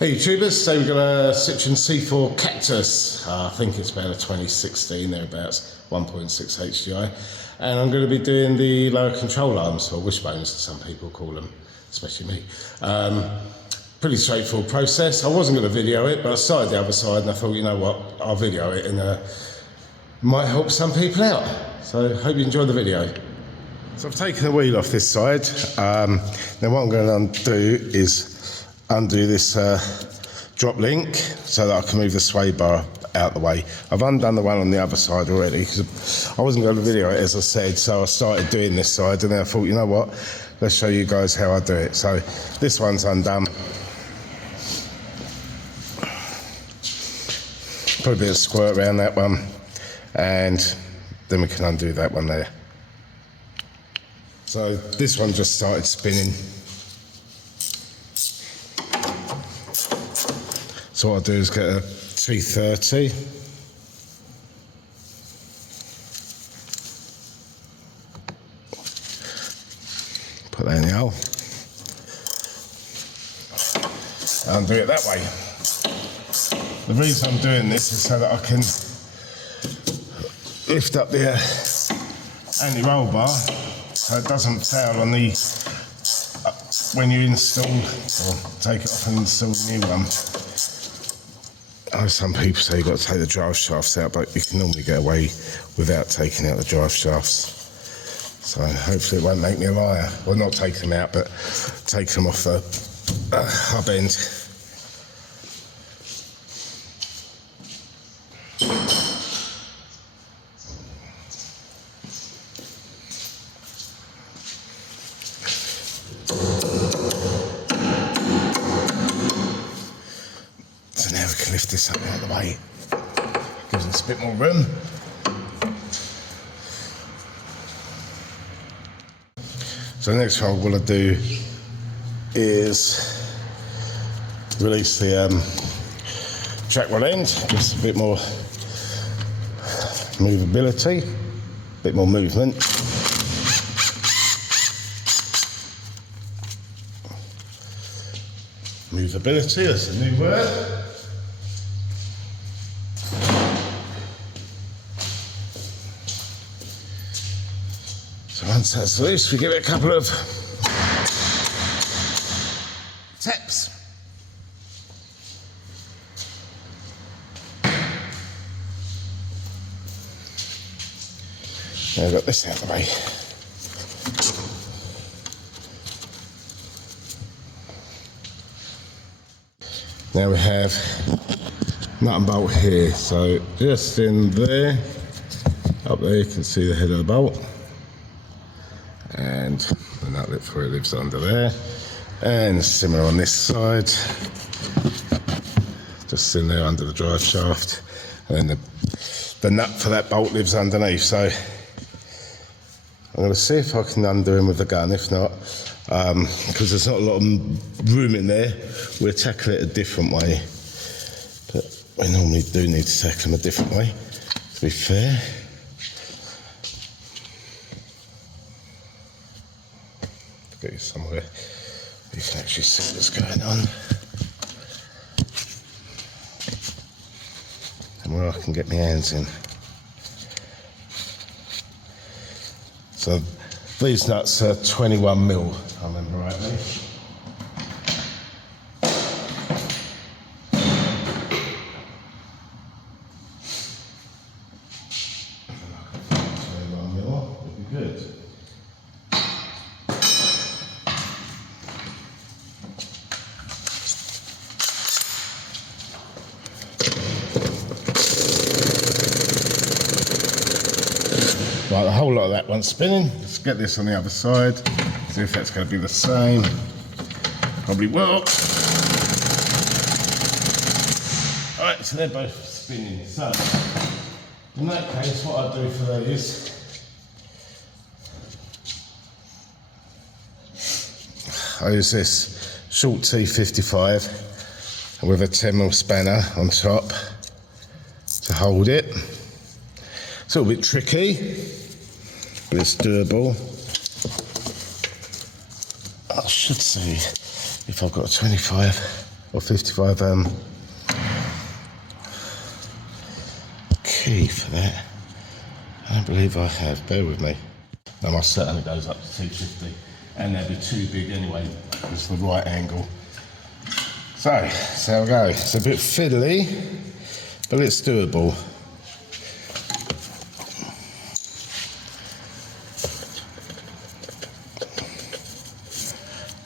Hey YouTubers, so we've got a Citroen C4 Cactus. I think it's about a 2016 thereabouts, 1.6 HDI. And I'm going to be doing the lower control arms, or wishbones as some people call them, especially me. Pretty straightforward process. I wasn't going to video it, but I started the other side and I thought, you know what, I'll video it and might help some people out. So hope you enjoy the video. So I've taken the wheel off this side. Now what I'm going to undo is undo this drop link so that I can move the sway bar out the way. I've undone the one on the other side already because I wasn't going to video it, as I said, so I started doing this side and then I thought, you know what, let's show you guys how I do it. So this one's undone. Put a bit of squirt around that one and then we can undo that one there. So this one just started spinning. So what I'll do is get a T30. Put that in the hole. And do it that way. The reason I'm doing this is so that I can lift up the anti-roll bar so it doesn't fail on the when you install or take it off and install the new one. I know some people say you've got to take the drive shafts out, but you can normally get away without taking out the drive shafts. So hopefully it won't make me a liar. Well, not take them out, but take them off the hub end. So now we can lift this up out of the way. Gives us a bit more room. So the next one I'm going to do is release the track rod end. Gives us a bit more movability, a bit more movement. Movability, that's a new word. So once that's loose, we give it a couple of taps. Now I've got this out of the way. Now we have nut and bolt here, so just in there, up there you can see the head of the bolt. And the nut lip for it lives under there, and similar on this side, just in there under the drive shaft, and then the nut for that bolt lives underneath. So I'm going to see if I can undo him with the gun. If not, because there's not a lot of room in there, we'll tackle it a different way, but we normally do need to tackle them a different way, to be fair. Get you somewhere you can actually see what's going on and where I can get my hands in. So these nuts are 21mm, if I remember rightly. Would be good. Right, the whole lot of that one's spinning. Let's get this on the other side, see if that's going to be the same. Probably will. Alright, so they're both spinning. So, in that case, what I'll do for these, I use this short T55 with a 10mm spanner on top to hold it. It's a little bit tricky, but it's doable. I should see if I've got a 25. or 55 key for that. I don't believe I have, bear with me. Now my set only goes up to 250, and they'd be too big anyway. It's the right angle. So, there we go. It's a bit fiddly, but it's doable.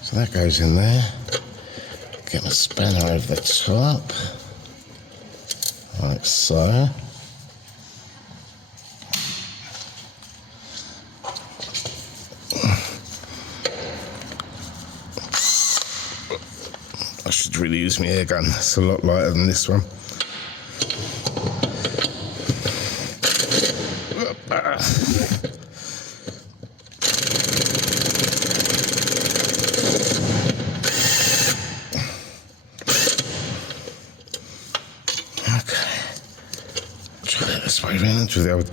So that goes in there. Get my spanner over the top, like so. I should really use my air gun. It's a lot lighter than this one. Okay. Try it this way around with the old.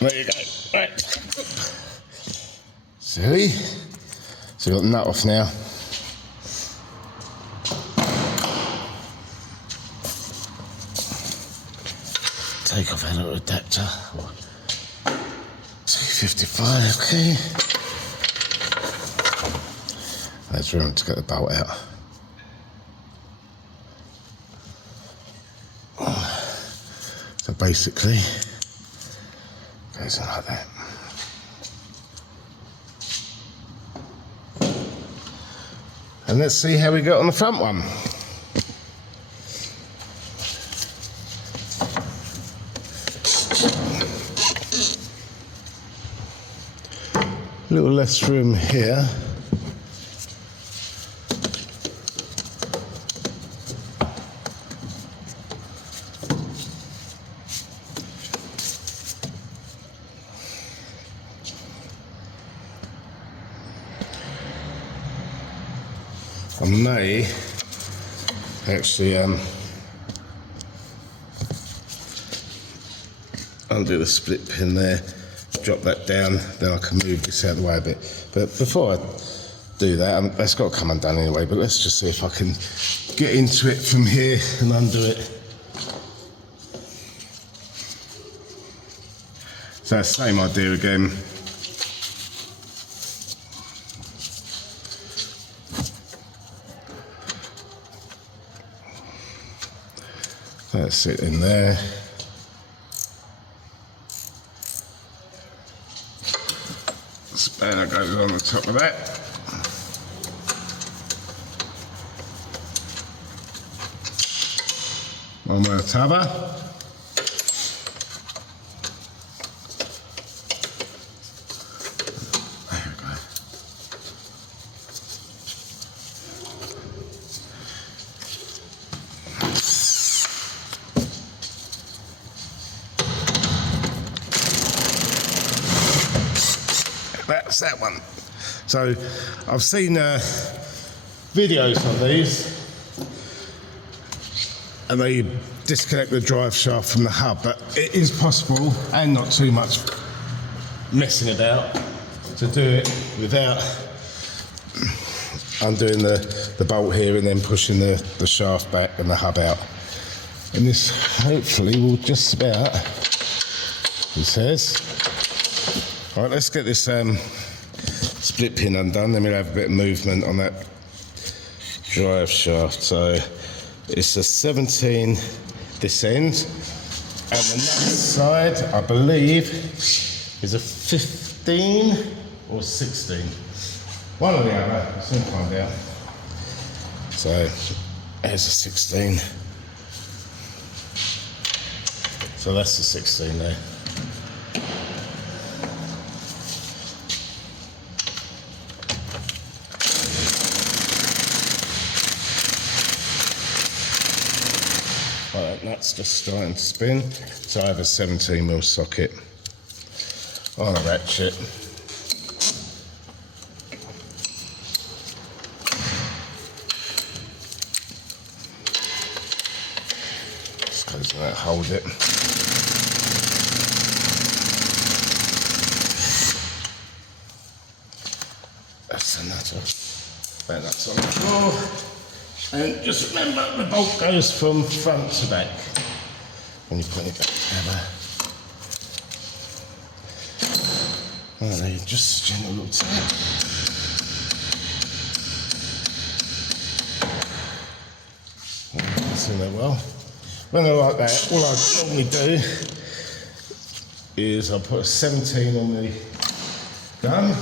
There you go. Right. See? So we've got the nut off now. Take off our little adapter. 255, okay. There's room to get the bolt out. So basically, goes in like that. And let's see how we got on the front one. A little less room here. I may actually undo the split pin there, drop that down, then I can move this out of the way a bit. But before I do that, that's got to come undone anyway, but let's just see if I can get into it from here and undo it. So same idea again. That's it in there. Spanner goes on the top of that. One more cover. There we go. That's that one. So I've seen videos of these, and they disconnect the drive shaft from the hub, but it is possible, and not too much messing about, to do it without undoing the bolt here and then pushing the shaft back and the hub out. And this hopefully will just about, it says. All right, let's get this split pin undone, then we'll have a bit of movement on that drive shaft. So it's a 17 this end, and the next side, I believe, is a 15 or 16. One or the other, I'll soon find out. So there's a 16. So that's the 16 there. Right, that nut's just starting to spin. So I have a 17mm socket on a ratchet. Just goes in that, hold it. Then that's on the floor. And just remember, the bolt goes from front to back when you put it back together. Right, there, just a gentle little tap. That's in there well. When they're like that, all I normally do is I'll put a 17 on the gun.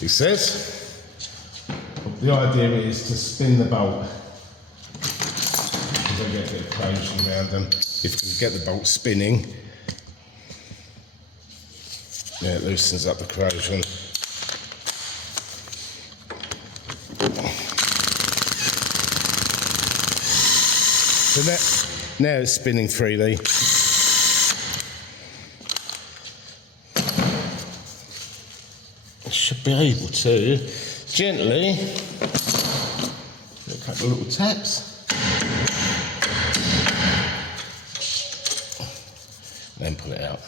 He says the idea is to spin the bolt because I get a bit of corrosion around them. If you can get the bolt spinning, yeah, it loosens up the corrosion. So now it's spinning freely. Should be able to gently do a couple of little taps, then pull it out.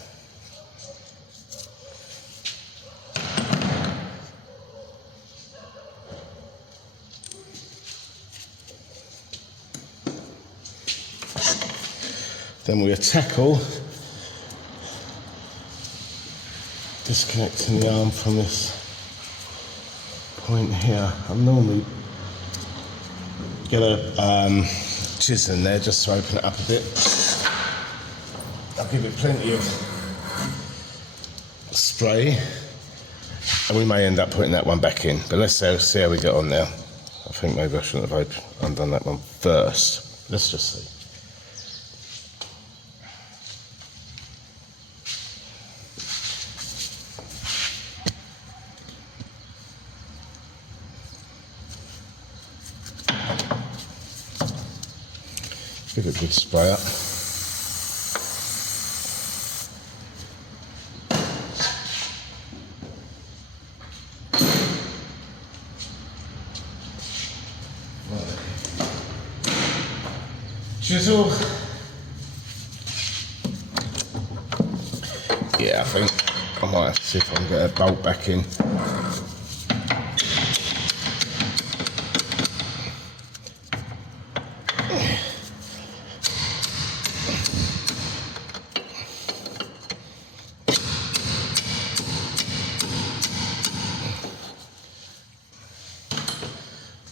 Then we'll tackle disconnecting the arm from this point here. I normally get a chisel in there just to open it up a bit. I'll give it plenty of spray, and we may end up putting that one back in, but let's see how we get on now. I think maybe I shouldn't have undone that one first. Let's just see. Give it a good spray up. Chisel. Yeah, I think I might have to see if I can get a bolt back in.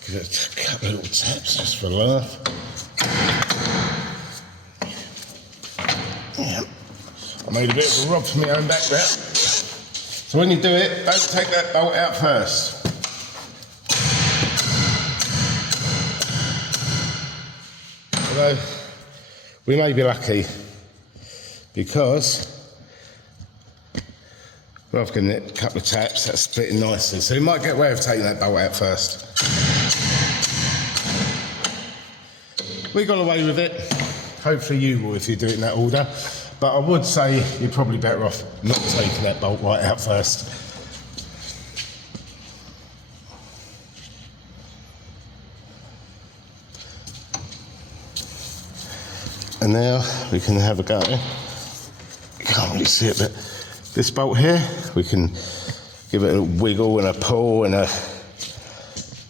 Give it a couple of little taps just for a laugh. Yeah. I made a bit of a rub for my own back there. So when you do it, don't take that bolt out first. Although we may be lucky because rather than a couple of taps, that's splitting nicely. So you might get away with taking that bolt out first. We got away with it. Hopefully you will if you do it in that order. But I would say you're probably better off not taking that bolt right out first. And now we can have a go. You can't really see it, but this bolt here, we can give it a wiggle and a pull and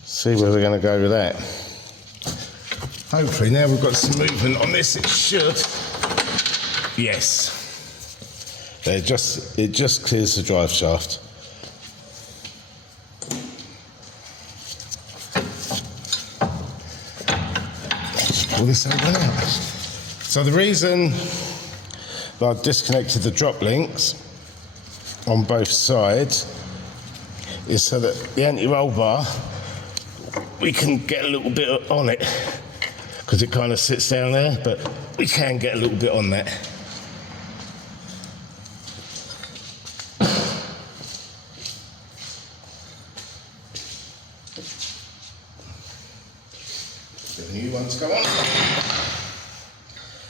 see where we're going to go with that. Hopefully now we've got some movement on this, it should. Yes. It just clears the drive shaft. Just pull this over now. So the reason that I've disconnected the drop links on both sides is so that the anti-roll bar, we can get a little bit on it because it kind of sits down there, but we can get a little bit on that. The new ones go on.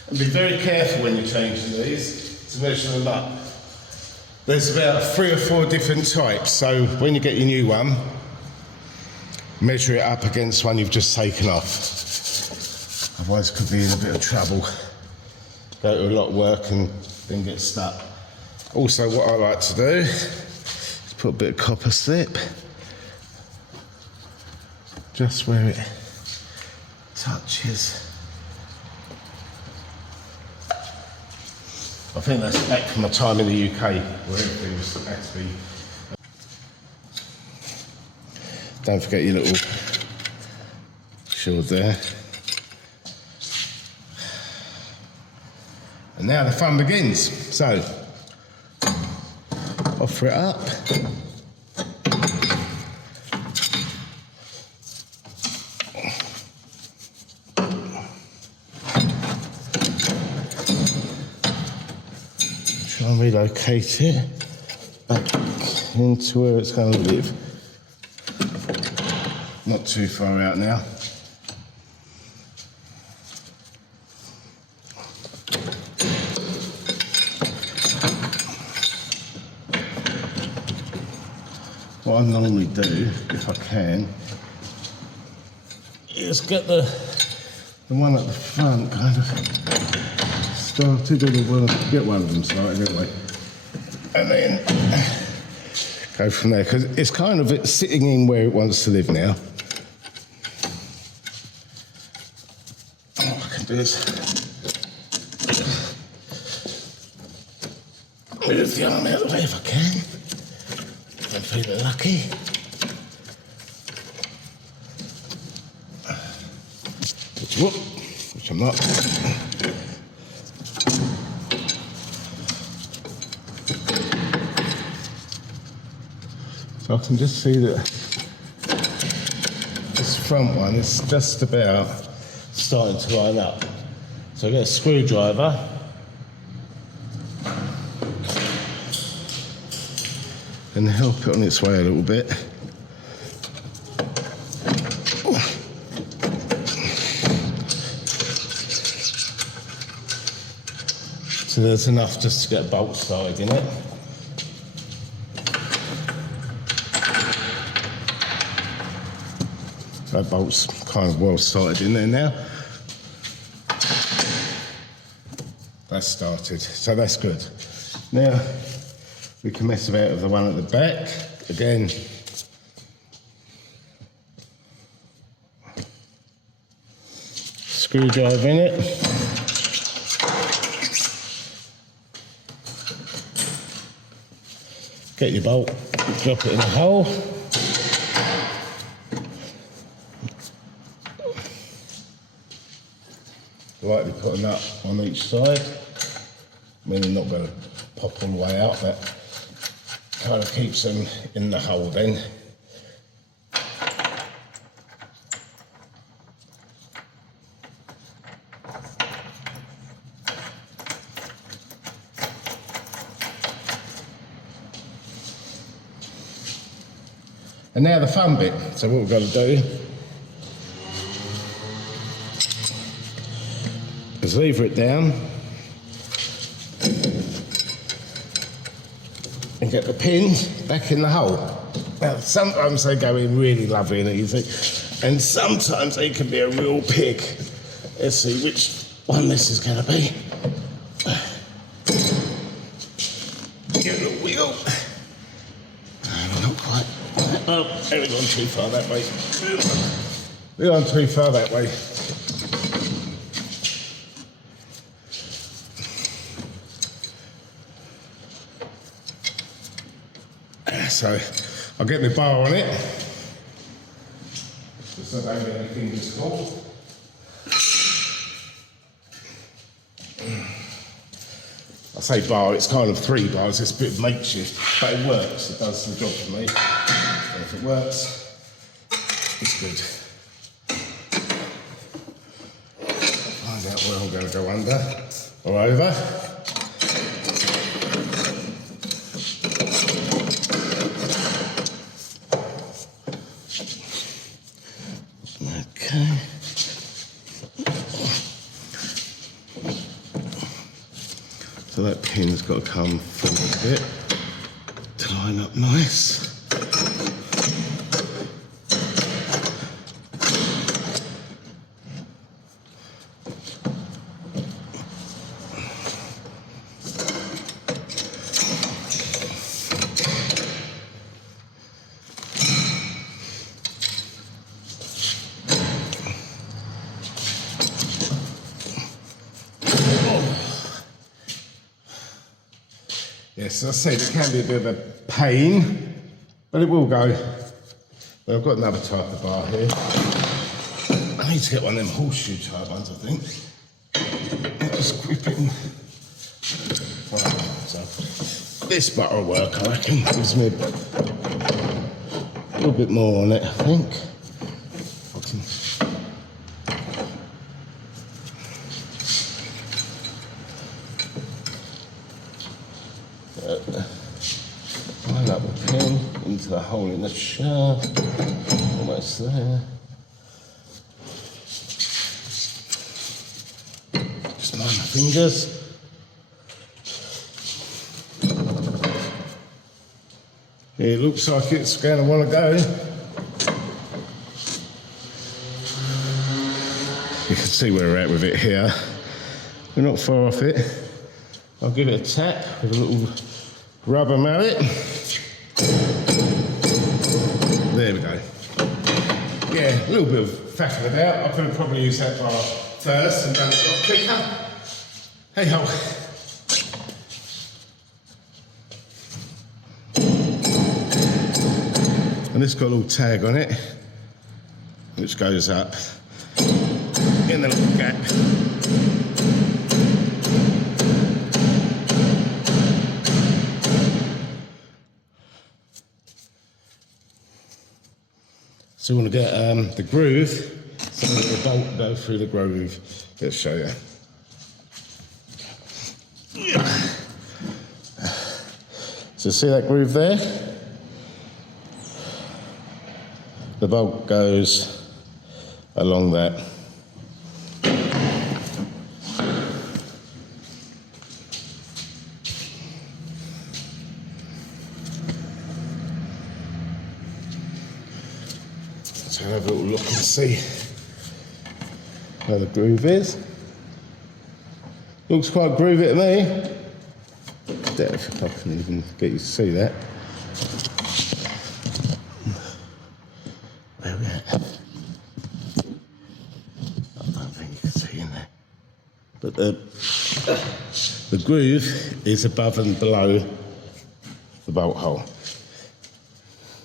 And be very careful when you're changing these to measure them up. There's about 3 or 4 different types, so when you get your new one, measure it up against one you've just taken off. Otherwise, could be in a bit of trouble. go to a lot of work and then get stuck. Also, what I like to do is put a bit of copper slip just where it touches. I think that's back from my time in the UK where everything was had to be. Don't forget your little shield there. And now the fun begins. So, offer it up. Try and relocate it back into where it's going to live. Not too far out now. What I normally do, if I can, is get the one at the front kind of started, or get one of them started anyway, and then go from there, because it's kind of sitting in where it wants to live now. What I can do is move the arm out of the way if I can. I'm feeling lucky. Which I'm not. So I can just see that this front one is just about starting to line up. So I get a screwdriver. And help it on its way a little bit. So there's enough just to get a bolt started in it. So that bolt's kind of well started in there now. That's started, so that's good. Now, we can mess about with the one at the back. Again, screwdriver in it. Get your bolt, drop it in the hole. Lightly put a nut on each side. I mean, they're not going to pop all the way out, but kind of keeps them in the hole then. And now the fun bit. So what we've got to do is lever it down and get the pins back in the hole. Now, sometimes they go in really lovely and easy, and sometimes they can be a real pig. Let's see which one this is going to be. Get a little wheel. Not quite. Oh, we've gone too far that way. We've gone too far that way. So I'll get my bar on it, just so I don't get any fingers caught. I say bar, it's kind of 3 bars, it's a bit makeshift, but it works, it does the job for me. And if it works, it's good. Find out where I'm going to go under or over. Okay. So that pin's got to come forward a bit to line up nice. Yes, as I said, it can be a bit of a pain, but it will go. Well, I've got another type of bar here. I need to get one of them horseshoe type ones, I think. I'll just grip it in. Right, so this bar will work, I reckon. Gives me a little bit more on it, I think. Line up the pin into the hole in the shaft. Almost there. Just line my fingers. It looks like it's going to want to go. You can see where we're at with it here. We're not far off it. I'll give it a tap with a little rubber mallet. There we go. Yeah, a little bit of faffing about. I could have probably used that bar first and done it a lot quicker. Hey ho. And this got a little tag on it, which goes up in the little gap. So we want to get the groove, so the bolt go through the groove. Let's show you. So see that groove there? The bolt goes along that. So have a little look and see where the groove is. Looks quite groovy to me. I doubt if I can even get you to see that. Where are we at? I don't think you can see in there. But the groove is above and below the bolt hole.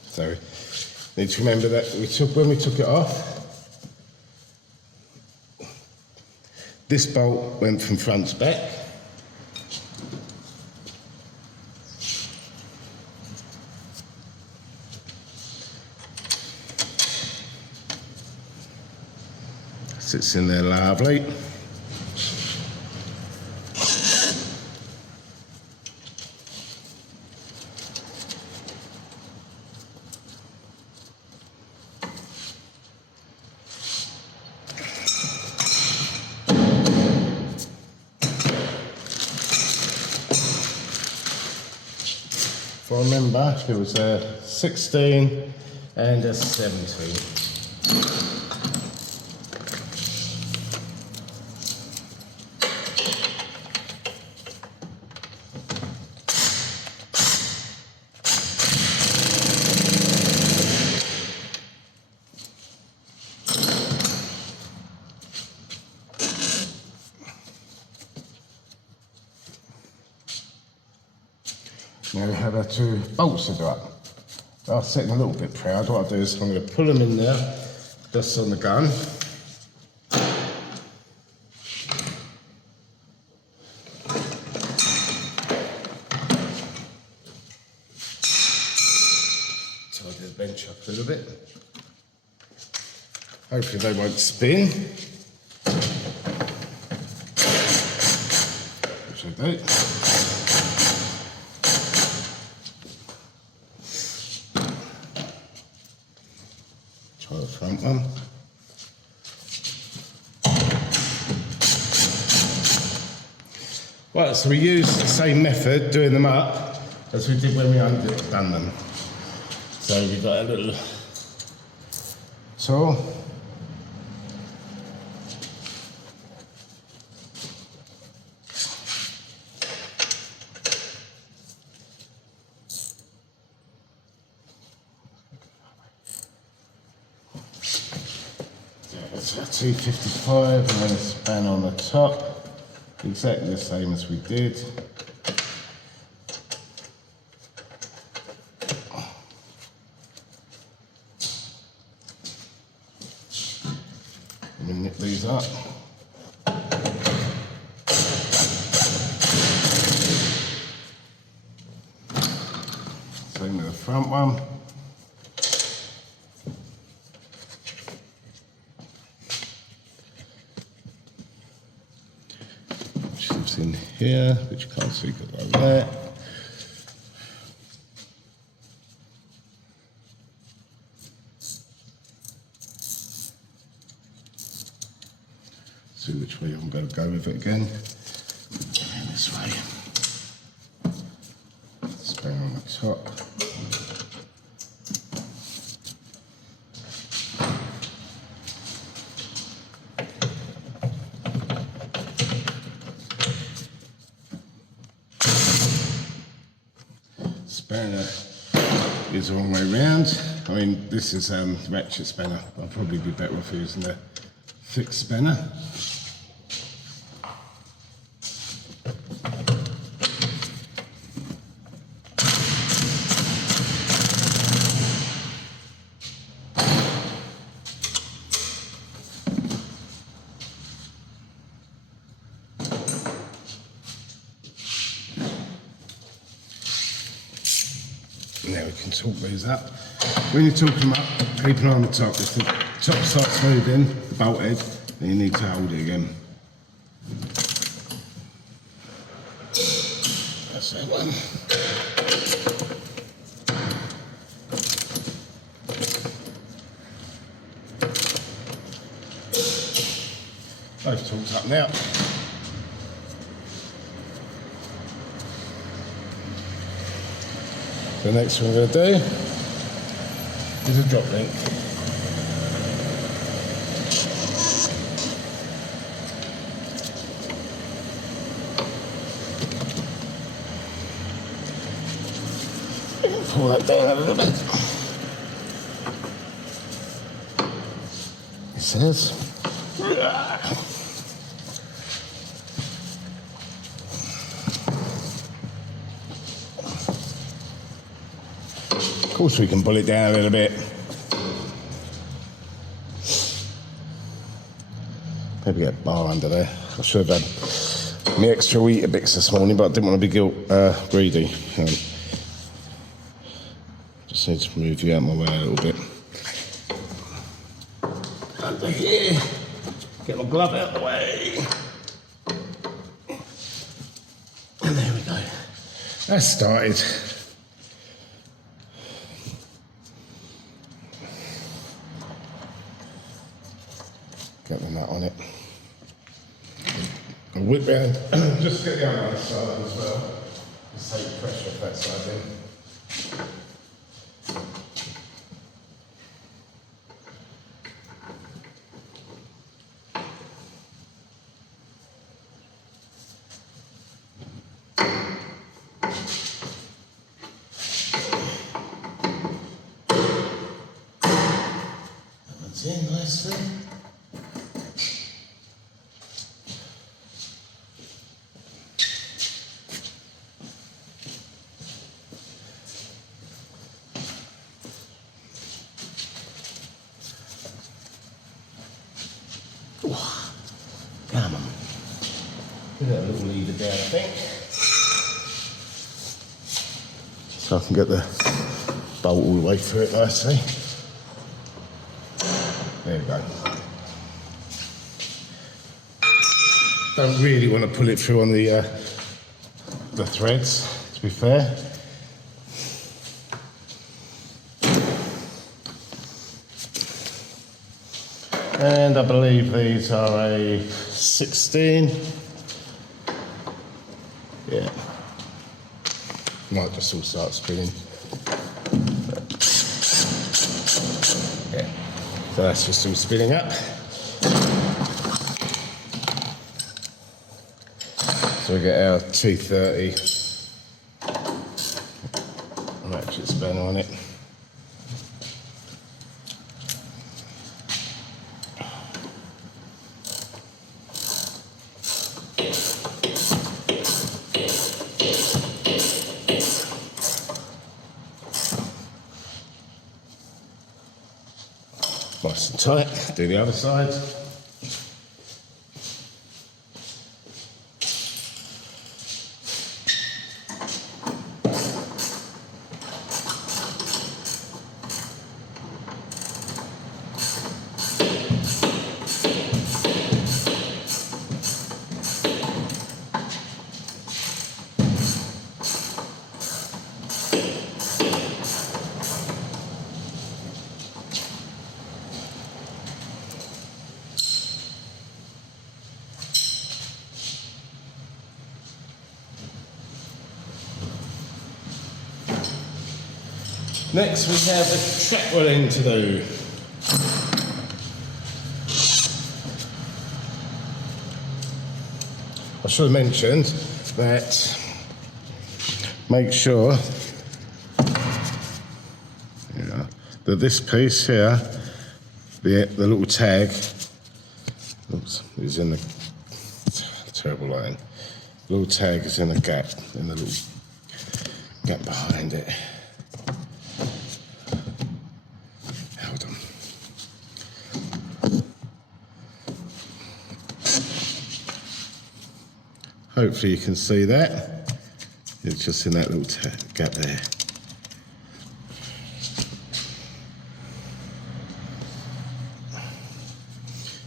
So need to remember that when we took it off, this bolt went from front to back. Sits in there lovely. If I remember, there was a 16 and a 17. Now we have our two bolts to go up. I'm sitting a little bit proud. What I'll do is I'm going to pull them in there, just on the gun. Tidy the bench up a little bit. Hopefully they won't spin. Which they do. Try the front one. Right, so we used the same method doing them up as we did when we undone them. So we've got a little tool. It's a 255 and then a span on the top, exactly the same as we did. Let me nip these up. Same with the front one. Which lives in here, which you can't see because over there. See which way I'm going to go with it again. And this way. Spare on the top. Spanner is the wrong way round. I mean, this is ratchet spanner. I'll probably be better off using a fixed spanner. Now we can torque these up. When you torque them up, keep an eye on the top. If the top starts moving, the bolt head, then you need to hold it again. That's that one. Both torqued up now. The next one we're going to do is a drop link. Pull that down a little bit. It says. Of course we can pull it down a little bit. Maybe get a bar under there. I should have had my extra Weetabix this morning, but I didn't want to be greedy. Just need to move you out my way a little bit. Under here. Get my glove out of the way. And there we go. That's started. Get the nut on it. And whip round. Just get the other side as well. Just take the pressure off that side then. That one's in nicely. Come on. Get that little lever down, I think. So I can get the bolt all the way through it nicely. There we go. Don't really want to pull it through on the threads, to be fair. And I believe these are a 16. Yeah. Might just all start spinning. Yeah. So that's just all spinning up. So we get our 230 ratchet spanner on it. Nice and tight. Do the other side. Next we have a track welding to do. I should have mentioned that make sure that this piece here, the little tag, oops, is in the terrible line. The little tag is in the gap, in the little gap behind it. Hold on. Hopefully you can see that. It's just in that little gap there.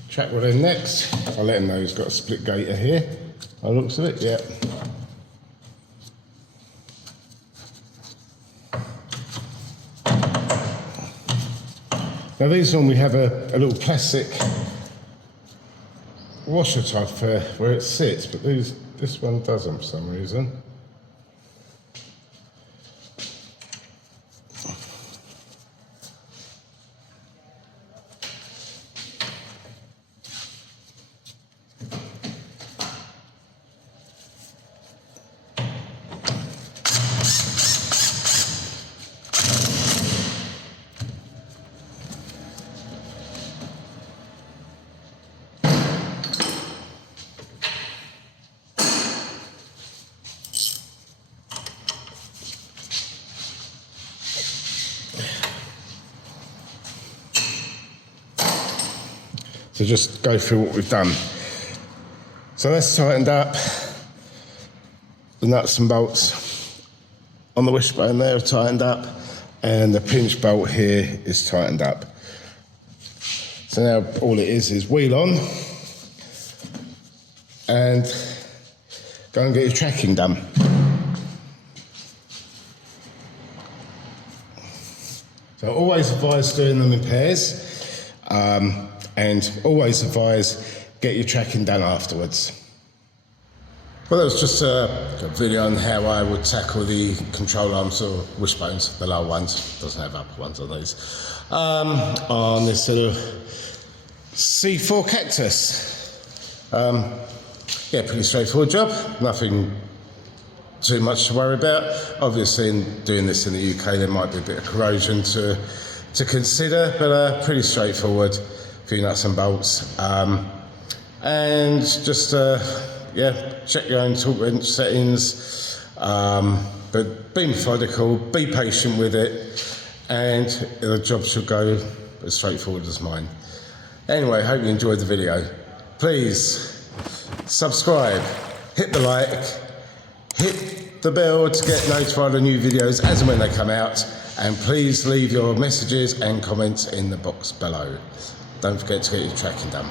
Track welding next. I'll let him know he's got a split gator here. By the looks of it, yeah. Now these normally have a little plastic washer type for where it sits, but this one doesn't for some reason. So just go through what we've done. So that's tightened up. The nuts and bolts on the wishbone there are tightened up, and the pinch bolt here is tightened up. So now all it is wheel on and go and get your tracking done. So I always advise doing them in pairs. And always advise get your tracking done afterwards. Well, that was just a video on how I would tackle the control arms or wishbones, the lower ones, doesn't have upper ones on these, on this sort of C4 Cactus. Yeah, pretty straightforward job, nothing too much to worry about. Obviously in doing this in the UK there might be a bit of corrosion to consider, but pretty straightforward. Few nuts and bolts, and just yeah, check your own torque wrench settings, but be methodical, be patient with it, and the job should go as straightforward as mine. Anyway, hope you enjoyed the video. Please subscribe, hit the like, hit the bell to get notified of new videos as and when they come out, and please leave your messages and comments in the box below. Don't forget to get your tracking done.